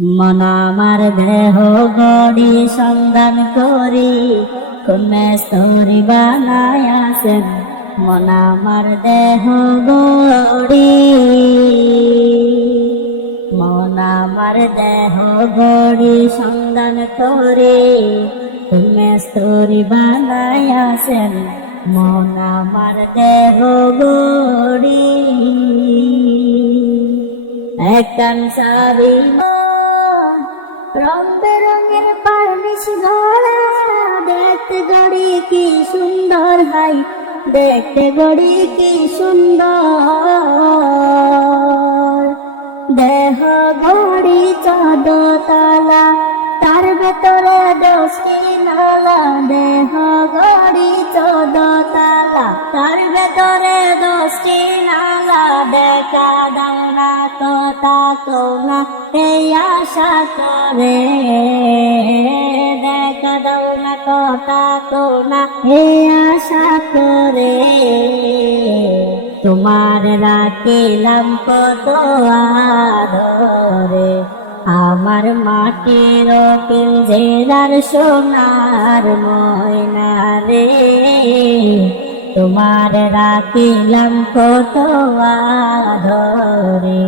মন আমার দেহ গড়ি সন্ধান করি কোনে স্তরি বানায়াছেন মন আমার দেহ গড়ি। মন আমার দেহ গড়ি সন্ধান করি কোনে স্তরি বানায়াছেন মন আমার দেহ গড়ি। একটান সারি মন রং বেরঙের পারমিশ ধরা দেখতে গড়ি কি সুন্দর হাই দেখতে গড়ি কি সুন্দর। দেহ গড়ি চোদ্দ তালা, তার ভেতরে দশটি নালা কথা কোনা এই আশা করে। দেখা দাও না কথা কোনা এই আশা করে। তোমার রাখিলাম কত আদরে, আমার মাটির পিঞ্জেরার সোনার ময়না রে। তোমার রাখিলাম কত আদরে।